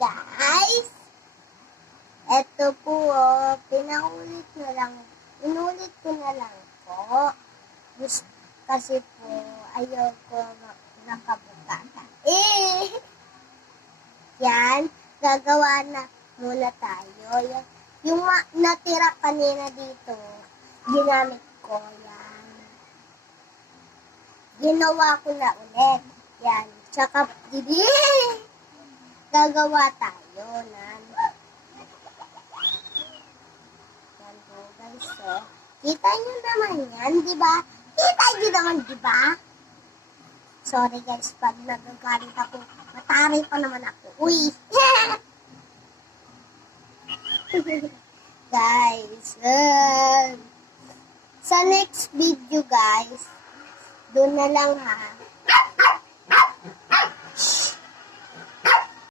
Guys, eto po, inulit ko na lang po. Kasi po, ayoko nakabukata. Yan, gagawa na muna tayo. Yung natira kanina dito, ginamit ko yan. Ginawa ko na ulit. Yan, tsaka, gagawa tayo ng yan po guys, so. Kita nyo naman yan, di ba? Kita nyo naman, di ba? Sorry guys, pag nagagalit ako, matari pa naman ako. Uy! Guys, sa next video guys, doon na lang ha.